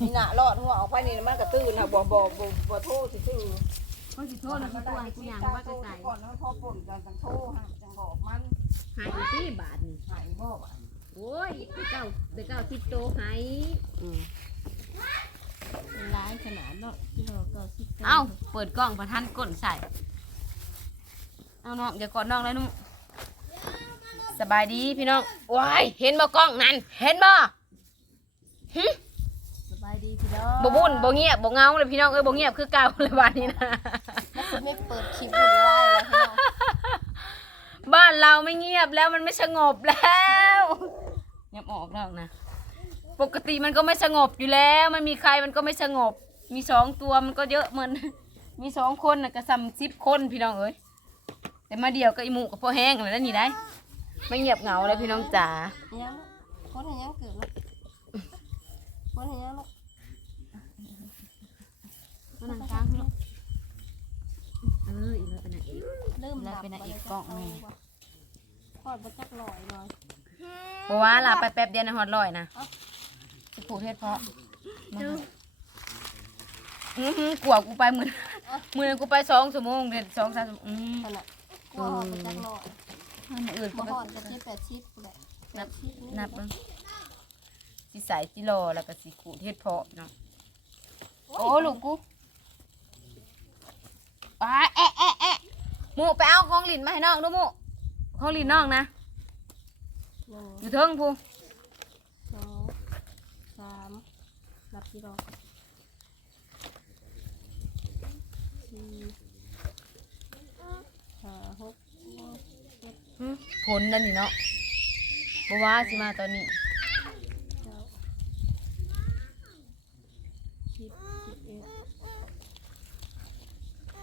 นี่น่ะรอดหัวออกไปนี่มันก็ตื่นค่ะบ่บ่บ่บ่โทษสิซื่อเขาสิโทษนะคือตัวกูอย่างว่าจะใส่ก่อนแล้วพอป่นกันจังโทษฮะจังบอกมันหายที่บาทนี่หายบ่อะโอ้ยไปเก้าไปเก้าทิปโตหายร้ายขนาดเนาะที่เราก็คิดกันเอ้าเปิดกล้องประทันก้นใส่เอาน้องเดี๋ยวก่อนน้องแล้วนุ่มสบายดีพี่น้องว้ายเห็นบ่กล้องนั่นเห็นบ่หึ พี่น้องบ่บุ่นบ่เงียบบ่เงาเลยพี่น้องเอ้ยบ่เงียบคือเก่าเลยวันนี้นะจะไม่เปิดคลิปวุ่นวายแล้วพี่น้องบ้านเราไม่เงียบแล้วมันไม่สงบแล้วเงียบออกแล้วนะ ปกติมันก็ไม่สงบอยู่แล้วมันมีใครมันก็ไม่สงบ มีสองตัวมันก็เยอะเหมือน มีสองคนน่ะก็ซ้ำสิบคนพี่น้องเอ้ยแต่มาเดียวก็อีหมูกับพ่อแห้งอะไรนี่ได้ไม่เงียบเหงาเลยพี่น้องจ๋ายังคนให้ยังเกิดแล้วคนให้ยังแล้ว มานั่งกลางพี่น้องเอออีกแล้วเป็นไงอีกเริ่มแล้วเป็นนางเอกกล้องแม่ทอดบะจักลอยเลยบอกว่าลาไปแป๊บเดียวนะฮอดลอยนะจะผูกเทศเพราะมาอือหือกลัวกูไปมือมือนั้นกูไปสองชั่วโมงเดือนสองสามชั่วโมงอืมขนาดทอดบะจักลอยมืออื่นมาเขาทก็อดกะทิแปดชิปแหละแปดชิปนับเบิ่งสิสายจิโลแล้วก็สิขูดเฮ็ดเพาะเนาะโอ้ลูกกู อ้าแอะแอะแอะหมูไปเอาของหลินมาให้น้องดูหมูของหลินน้องนะ หนึ่งอยู่เทิงพูสองสามนับที่รอสี่ห้าหกเจ็ดผลนั่นนี่เนาะบ่ว่าสิมาตอนนี้ เก้าสิบสิบเอ็ด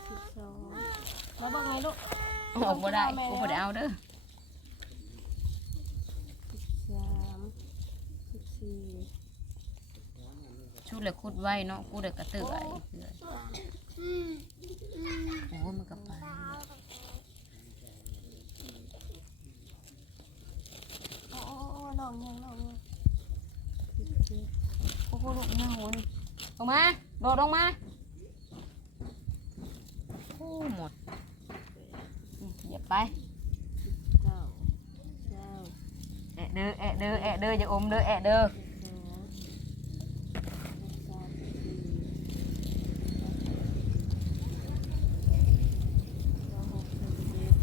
สิบสอง แล้วบ้างไงลูกออกบ่ได้กูบ่ได้เอาเด้อสามสิบสี่ชุดเลยคุดไว้เนาะกูเด็กกระเตือยเตือยโอ้มันก็ไปโอ้โอ้โอ้น้องยังน้องยังสิบเจ็ดโอ้โหลูกเงาหัวนี่ลงมา โดดลงมา โอ้หมดอืมเหยียบ ไปเก้าเก้าแอะเด้อแอะเด้อแอะเด้ออย่าอมเด้อแอะเด้อสองสามสี่ห้าหกเจ็ดแปด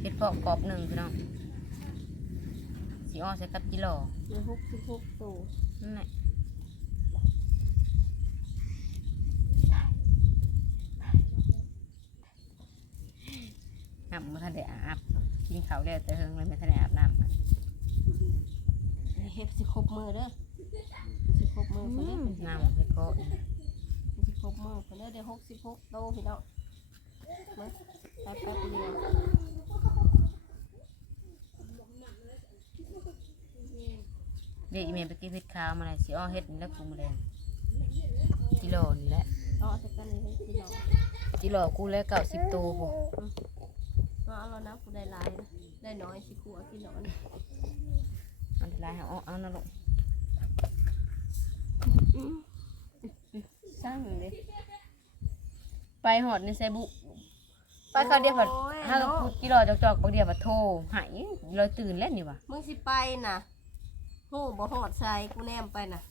เฮ็ดเพาะกรอบหนึ่งพี่น้อง สีอ้อใส่กับกิโลเหลือหกสิบหกตัวนั่นแหละน้ำมันทันได้อาบกินข้าวแล้วแต่เฮิงเลยไม่ทันได้อาบน้ำนะเฮ็ดสิครบมือเด้อสิครบมือเพิ่นเด้อน้ำเฮ็ดเพาะนี่สิครบมือเพิ่นเด้อเดี๋ยวหกสิบหกโตพี่น้องมาแป๊บแป๊บเดียว เรียกอีเมลไปกินเฮ็ดข้าวมาเลยสีอ้อเฮ็ดนี่แล้วกูมาแดงกิโลนี่แหละเอาสักกันเลยพี่น้องกิโลกูแล้วเก้าสิบตัวพอเอาเอาแล้วนะกูได้หลายนะได้น้อยสิกูเอาที่นอนอันตรายเอาเอานะลูกสร้างเลยไปหอดในไซบุไปคราวเดียวผัดห้ากับพูดกิโลจอกๆบางเดียวผัดโทรหายเลยตื่นแล้วนี่วะมึงสิไปน่ะ หูบ่หอดใส่กูแนมไปน่ะ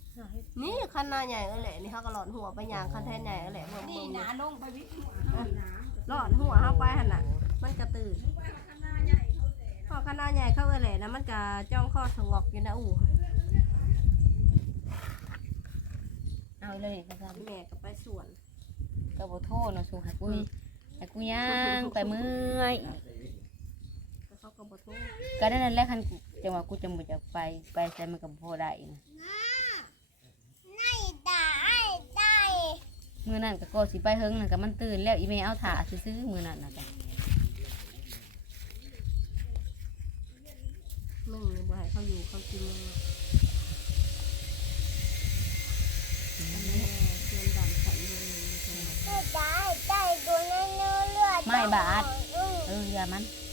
นี่คันหน้าใหญ่เออแหละนี่เขาก็หลอดหัวไปยางคันแท่นใหญ่เออแหละเบิ่งนี่เบิ่งหนาลงไปวิทย์หลอดหัวเขาไปหันน่ะ มันกระตื่นพอคันหน้าใหญ่เข้าเออแหละนะมันกะจ้องข้อสงอกอยู่นะอู่เอาเลยนะครับแม่ก็ไปสวนก็บ่โทษเนาะสูให้กูให้กูย่างไปเมื่อยอีกก็เขาก็บ่โทษก็นั่นแหละคันกู จังหวะกูจะบ่อยากไปไปแต่มันก็บ่พอได้นะมื้อนั้นก็ก็สิไปเฮิงนั่นก็มันตื่นแล้วอีเมลเอาถ่าซื้อๆมื้อนั้นน่ะจ้ะมึงนี่บ่ให้เขาอยู่เขากินมึงหรอกอันนี้เตรียมดำใส่มึงนี่ใช่ไหมบาทเอออย่ามันนั่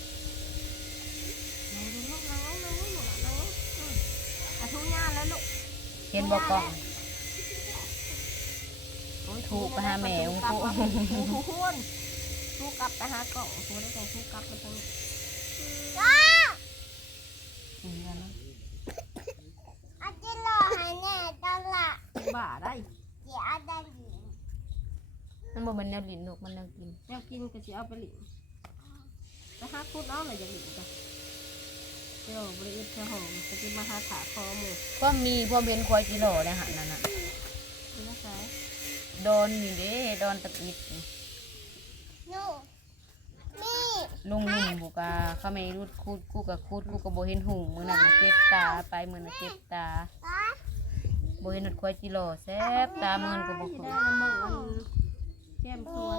เห็นบ่กล้องโอ้ยถูกไปหาแม่ของกูถูกหุ้นถูกกลับไปหากล่องถูกได้แต่ถูกกลับมาตรงนี้อืมอย่ามันอาจิโลหายแน่ตอนละบ้าได้เดี๋ยวอาดันหญิงมันบ่แมันแนวลิ้นลูกมันแนวกินแนวกินก็สิเอาไปหลินไปหาคุดเอาเลยจะหลินกัน เดี๋ยวบริษัทเจ้าของจะกินมาหาขาคอหมูก็มีพวกเบนควายกิโลได้หันนั่นน่ะดูนะสายโดนนี่เด้โดนตะปิดนี่นู่นี่ลุงลุงบุกาเขาไม่รุดคูดกูกับคูดกูกับโบเห็นหุงมือนั่นน่ะเจ็บตาไปมือน่ะเจ็บตาตาโบเห็นหนวดควายกิโลแซบตามือนกับบุกที่ได้น้ำมันอันแก้มชวน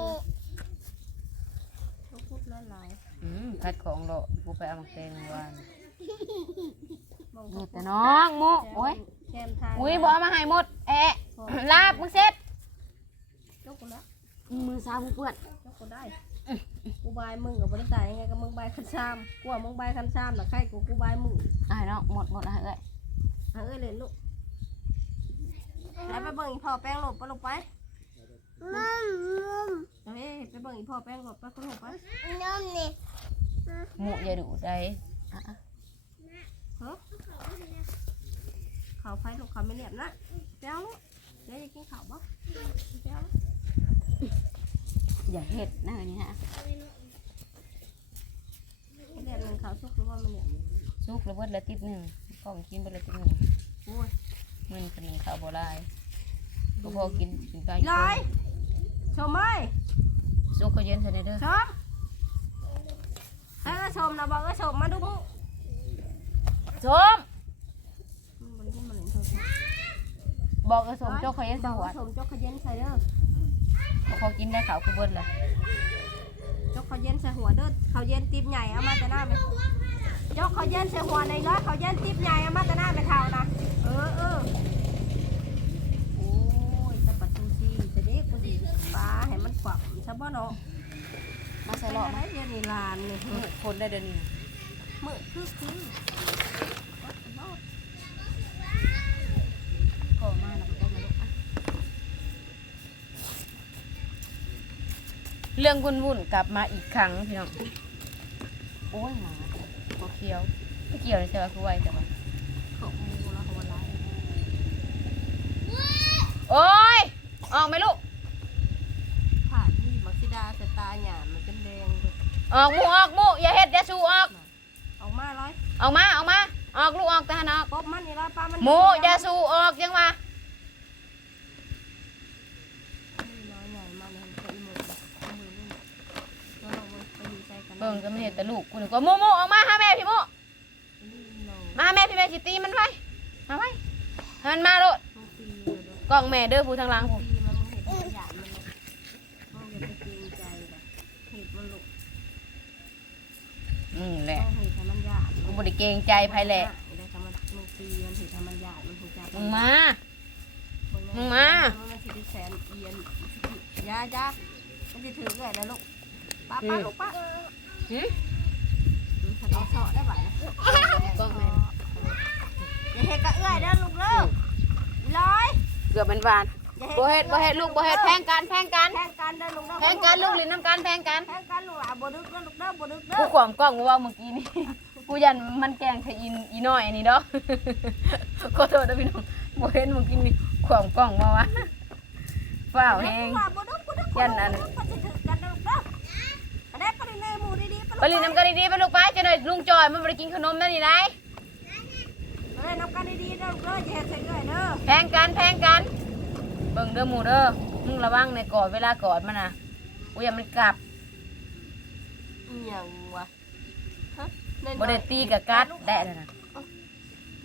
เขาพูดละลายอืมคัดของโลกูไปเอามาแกงวาน มองนี่แต่น้องมุโอ้ยแก้มทายอุ้ยบเอามาให้หมด แอะลาบมึงเสร็จยกกูละมือซ้ายมึงเปื้อนยกกูได้กูบายมึงกับบริษัทยังไงกับมึงบายคันชามกูว่ามึงบายคันชามแต่ใครกูกูบายมึงอะน้องหมดหมดอะเอ้ยเอาเอ้ยเลยลูกแล้วไปเบิ่งอีพ่อแป้งโหลดไปลงไปมัมมัมเฮ้ยไปเบิ่งอีพ่อแป้งโหลดไปคนลงไปน้มนี่หมูอย่าดุได้อะอะ เฮ้ยเขาไฟลูกเขาไม่เนียบนะเจ้าลูกเดี๋ยวจะกินข้าวบ่เจ้าอย่าเห็ดนะอันนี้ฮะเนียบหนึ่งข้าวสุกหรือว่าไม่เนียบซุกระเบิดละติดหนึ่งก็กินไปละติดหนึ่งโอ้ยมันเป็นหนึ่งข้าวโบราณก็พอกินกินไปลอยชมไหมซุกเขาเย็นใช่ไหมเด้อชมให้ก็ชมนะบอกก็ชมมาดูมุ ชมมันที่มันเห็นชมบอกกระสมโจ๊กเขาเย็นสบอกวัว่าสดชมจกขยันใส่เด้อก็พอกินได้ข้าวกูเบิดละจกขยันใส่หัวเด้อเขาเย็นติ๊บใหญ่เอามาแต่หน้าไปจกเขาเย็นใส่หัวในร้อยเขาเย็นติ๊บใหญ่เอามาแต่หน้าไปเท่านะเออเออโอ้ยแต่ปัดซูซีแต่เด็กกูดีปลาให้มันกวับซะบ่เนาะมาใส่ใส่หหลลออกกไหมไหมเรียนนี่ลานนี่ คนได้เดือนนี้มือคือคือ ก็มาแล้วก็มาลูกอะ เรื่องวุ่นวุ่นๆกลับมาอีกครั้งพี่น้องโอ้ยหมาก็เคี้ยวไม่เกี่ยวเลยใช่ไหมคือไวแต่ว่าเขาโอ้ละหัวลายโอ้ยออกไหมลูกผ่านที่มักซิดาแต่ตาหยาดมันเป็นแดงเลยออกหมูออกหมูอย่าเฮ็ดอย่าสู้ออกออกมาร้อยออกมาออกมาออกลูกออกตาหนออกปบมันนี่ร้อยปลามันหมูอย่าสู้ออกยังวะ น้อยใหญ่มาเลยไปอีหมดเลยเอามือนี่แล้วเราไปอยู่ใจกัน เบิ่งก็ไม่เห็นแต่ลูกกูนึกว่าหมูหมูออกมาหาแม่พี่หมูมาหาแม่พี่แม่สิตีมันไว้มาไว้ให้มันมาโลดมึงตีเลยเด้อกล้องแม่เด้อผู้ทางหลังผู้ตีมันมึงเห็นมันหยาดมันเลยมึงอย่าไปเกรงใจเลยเหตุมันลุกอืมแหละต้องเหตุให้มันหยาดกูบ่ได้เกรงใจไผแหละได้คำว่ามึงตีมันเหตุให้มันหยาดมันถูกจับมึงมามึงมามันสิได้แสนเอียนยาจ้ามันจะถือเลยนะลูกป้าป้าลูกป้า หึถ้าต้องสอได้ไหมกล้องแม่อย่าเห็ดกะเอื้อยเด้อลูกเด้อร้อยเกือบเป็นหวานบ่เฮ็ดบ่เฮ็ดลูกบ่เฮ็ดแพงกันแพงกันแพงกันเด้อลูกเด้อแพงกันลูกลิ้นน้ำกันแพงกันแพงกันลูกหลานบ่ดึกเด้อลูกเด้อบ่ดึกเด้กูขวามกล้องกูว่าเมื่อกี้นี่กูยันมันแกงทะอินอีน้อยอันนี้เนาะขอโทษนะพี่น้องบ่เห็นเมื่อกี้นี่ขวามกล้องมาวะฝ้าวแฮงยันอัน ไปลินน้ำกันดีๆไปลูกไปจะหน่อยลุงจอยมันบ่ได้กินขนมนั่นนี่ไรเอ้ยน้ำกันดีๆเด้อลูกเด้ออย่าเฮ็ดใส่เอื้อยเด้อแพงกันแพงกัน เบิ่งเด้อหมูเด้อมึงระวังในกอดเวลากอดมันน่ะกูอย่ามันกลับอีหยังวะฮะบ่ได้ตีกับกัดได้แล้วนะ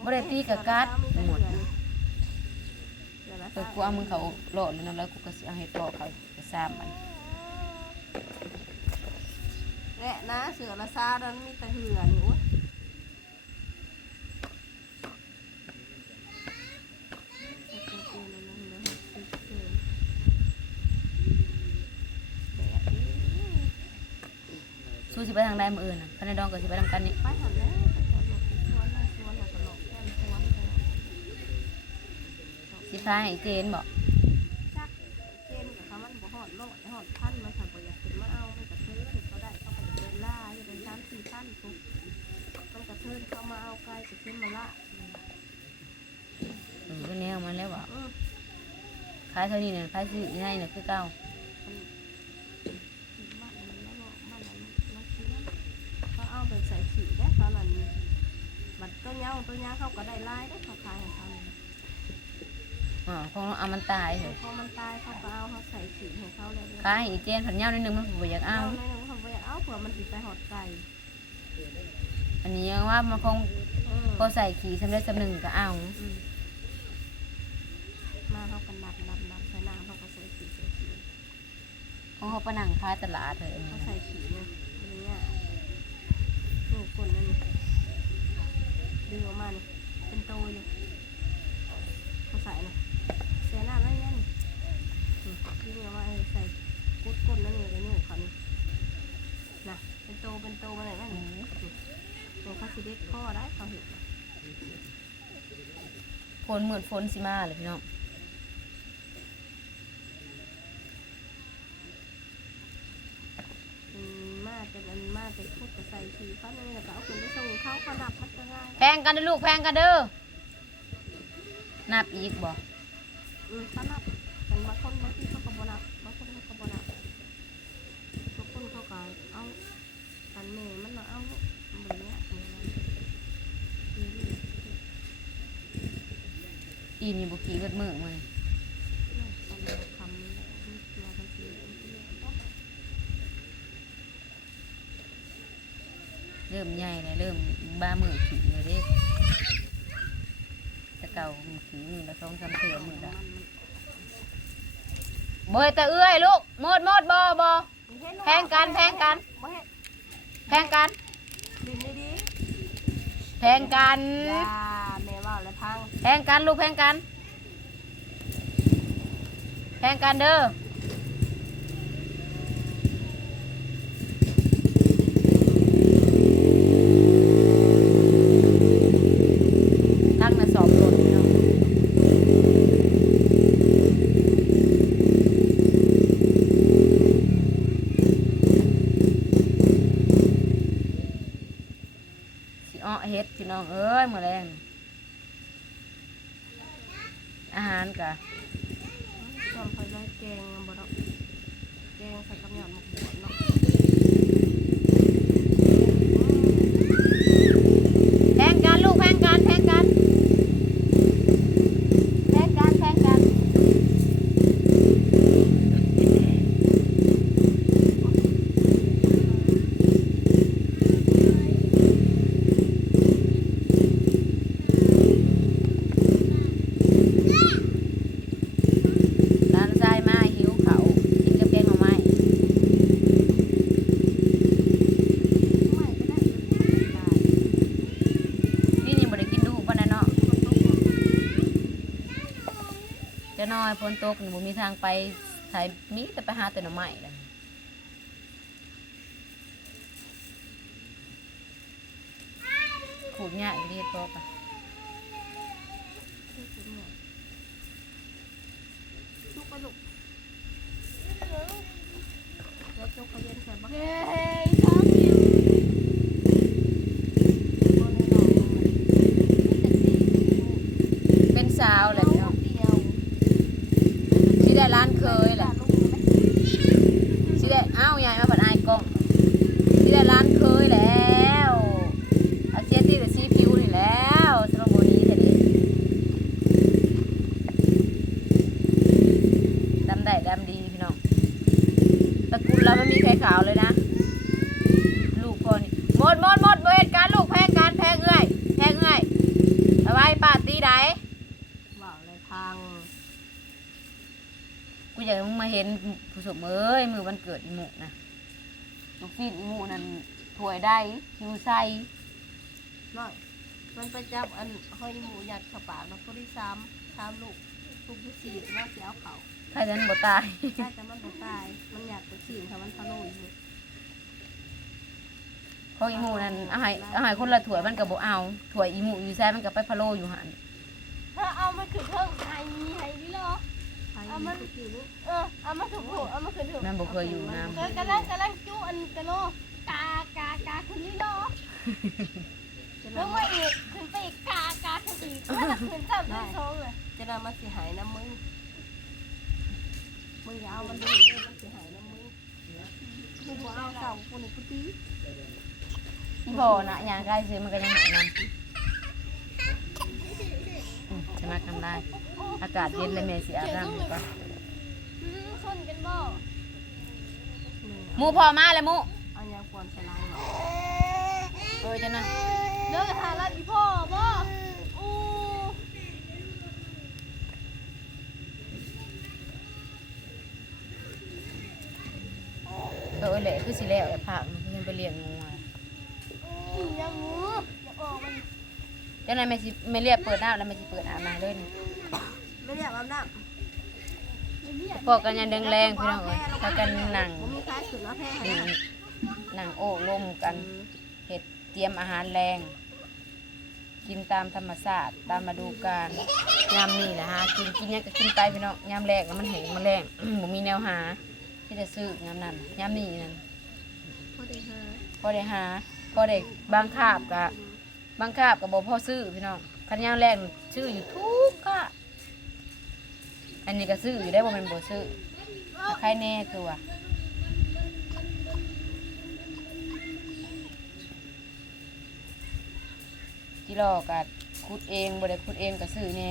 บ่ได้ตีกับกัดหมดเออกูเอามึงเขาโลดเลยนะแล้วกูก็สิเอาให้ต่อเขาไปซ้ำมัน แหละนะเสือละซาดันมีแต่เหือนี่โอ้ยสู้สิไปทางใดมืออื่นน่ะคันในดองก็สิไปทำกันนี่ไปหันแล้วได้สิพาให้เจนบอก เทือนเขามาเอาไกลจะขึ้นมาละเออก็แนวมันแล้วบอกอืมขายเท่านี้เนี่ยขายซื้ออีไห้เนี่ยคือเก่าบ้านนั้นแล้วบอกบ้านนั้นเราเชื่อเขาเอาไปใส่ขี่ได้ตอนนั้นบัดต้นยางต้นยางเขาก็ได้ลายได้เขาขายให้เขาเนี่ยอ๋อคงเอามันตายเถแต่อะพอมันตายเขาก็เอาเขาใส่ขี่ให้เขาเลยขายให้อีเจนผันเงาหนิดนึงมันบ่อยากเอา เอาในหนึ่งเขาไปเอาเผื่อมันสิไปหอดไก่ อันนี้ยังว่ามันคงอืมพอใส่ขี่สำเร็จสำหนึ่งก็เอาอืมมาเขากันนับนับนับใส่น้ำเขาก็ใส่ขี่ใส่ขี่ของเขาไปนั่งขายตลาดเถอะเขาใส่ขี่เนี่ยอะไรเงี้ยลูกคนนั่นดึงออกมานี่เป็นโตอยู่เขาใส่นะใส่หน้าแล้วเนี่ยนี่อืมดึงออกมาเออใส่กุดก้นนั่นนี่เลยนี่เขานี่นะเป็นโตเป็นโตมาเลยนั่นนี่ ตัวเขาสิเด็ดข้อได้เขาเห็นฝนเหมือนฝนสิมาเลยพี่น้องอืมมาจะมันมาจะพูดกับใส่ขี่เขานั่นนี่แล้วก็เอาขึ้นไปส่งเขาเขานับมันก็ง่ายแพงกันเด้อลูกแพงกันเด้อนับอีกบ่อืมเขานับแต่บางคนบางทีเขาก็บ่นับบางคนเขาก็บ่นับบางคนเขาก็เอากันเมย์มันเนาะเอาเหมือนเนี้ยเหมือนนั้นอืม อีนี่บุกี้เบิดมือมือเนี่ยตอนเราทำเนี่ยมันมาเริ่มใหญ่เลยเริ่มบ้ามือขี่เลยเด้ต่เก่าขี่มือละสองสามเถื่อมือละบ่ให้แต่เอื้อยลูกหมดหมดบ่บ่มันเห็นแพงกันแพงกันแพงกันแพงกัน แล้วพังแพงกันลูกแพงกัน แพงกันเด้อตั้งนะสอบรถพี่น้องสิอ้อเฮ็ดพี่น้องเอ้ยมื้อแรงอาหารกะ ชอบไปได้แกงบ่ดอกแกง ใส่กับหยอดหมกบวชเนาะ แพงกันลูกแพงกันแพงกันแพงกันแพงกัน ร้านทรายมาหิวเขาวกินกับแกงหน่อไม้ ไม่ก็ได้ได้ นี่นี่บ่ได้กินดูปานนั้นเนาะจะ น้อยฝนตกนี่บ่มีทางไปไสมีแต่ไปหาแต่หน่อไม้แหละขูดหญ้าอยู่ที่เฮ็ดพอกะ ชุกไปลูกแล้วชุกเขาเย็นใส่บ้าง เฮ้ยชอบอยู่ เป็นสาวแหละพี่น้อง เดียว สิได้ร้านเคยแหละ ลูกไหม สิได้อ้าวใหญ่มาผัดอายกล้องสิได้ร้านเคยแล้วอาเซียที่กับซีผิวนี่แล้วสำหรับโบนี้แท้ดิดำได้ดำดีพี่น้องตระกูลเราไม่มีใครขาวเลยนะ ลูกพ่อนี่หมดหมดหมดเวทการลูกแพงการแพงเอ้อยแพงเอ้อยเอาไว้ป้าตีได ว่าวเลยพัง กูอยากให้มึงมาเห็นผู้สมเอ้ยมือวันเกิดอีหมูนะลูกฟีนอีหมูนั่นถวยได้คิวใส่น้อยมันไปจับอันห้อยหมูยัดเข้าปากแล้วก็ได้ซ้ำซ้ำลูกลูกที่สี่ว่าเสียเอาเขาใครจะนั้นบ่ตายใช่แต่มันบ่ตาย มันอยากไปสี่ค่ะมันทะลุอยู่ของอีหมูนั่นอาหารอาหารคนละถ้วยมันก็บ่เอาถ้วยอีหมูอยู่แซ่มันก็ไปพะโล้อยู่หันถ้าเอามาขึ้นเพิ่งไห้ไห้ดิโล เอามันกี่ลูก เออเอามาถูกถูกเอามาขึ้นถูกแม่บ่เคยอยู่น้เออกำลังกำลังจู้อันกะโลกากากาขึ้นดิโลลงมาอีกขึ้นไปอีกกากาขึ้นอีกแล้วก็ขึ้นสามขึ้นสองเลยจะนำมาสิหายน้ำมึงมึงอย่าเอามันดูเด้อมันสิหายน้ำมึงมึงบ่เอาเก่าคนนี้กูตีำอีบ่น่ะย่างใกล้ซื้อมันก็ยังหายนํอืมจะมากันได้ อากาศเย็นเลยแม่สิอาบน้ำดีกว่า อืมชนกันบ่ ห มูพอมาแล้วหมูเอายาปวนสลายหรอเออจ้ะนะเลิกหาลาดิพ่อบ่อู้เออแหละคือสิแล้วแหละผักมันคือยังไปเลี้ยงงูอะอีหยังงูอยากออกมันเจ้านายแม่สิแม่เรียกเปิดน้ำแล้วแม่สิเปิดอาบน้ำเลยนี่ไม่ได้อาบน้ำ พอกันยันแรงๆพี่น้องเอ้ยพากันนั่ง ผมมีคล้ายสุดแล้วแพ้อืมนั่งโอ้ลมกันเห็ดเตรียมอาหารแรง กินตามธรรมชาติตามมาดูการยามนี่นะฮะกินกินหยังก็กินไปพี่น้องยามแรกมันแห้งมันแรงผมมีแนวหาที่จะซื้อยามนั้นยามนี้นั่นพอดีฮะพอได้หาพอได้บางคาบกะบางคาบกับ่พอซื้อพี่น้องคันยามแรกซื้ออยู่ทุกคาบอันนี้ก็ซื้ออยู่ได้บ่แม่นบ่ซื้อใครแน่ตัว ที่รอกัดคุดเองบ่ได้คุดเองก็ซื้อแน่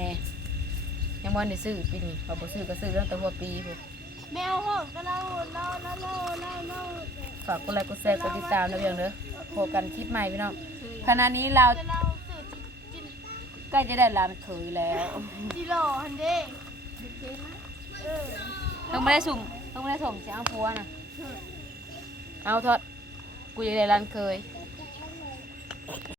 ยังบ่ได้ซื้อปีนี้พอบ่ซื้อก็ซื้อตั้งแต่หัวปีพุ่นแมวห้องก็เล่าเล่าเล่าเล่าเล่าเล่าฝากกดไลค์กดแชร์กดติดตามนะพี่น้องเด้อพบกันคลิปใหม่พี่น้องขณะนี้เราจะเล่าสื่อจิจิใกล้จะได้ลานเคยแล้วจิโร่ฮันเด้เออต้องไม่ได้สุ่มต้องไม่ได้ส่งเสียงเอาพัวนะเอาทอดกูจะได้ลานเคย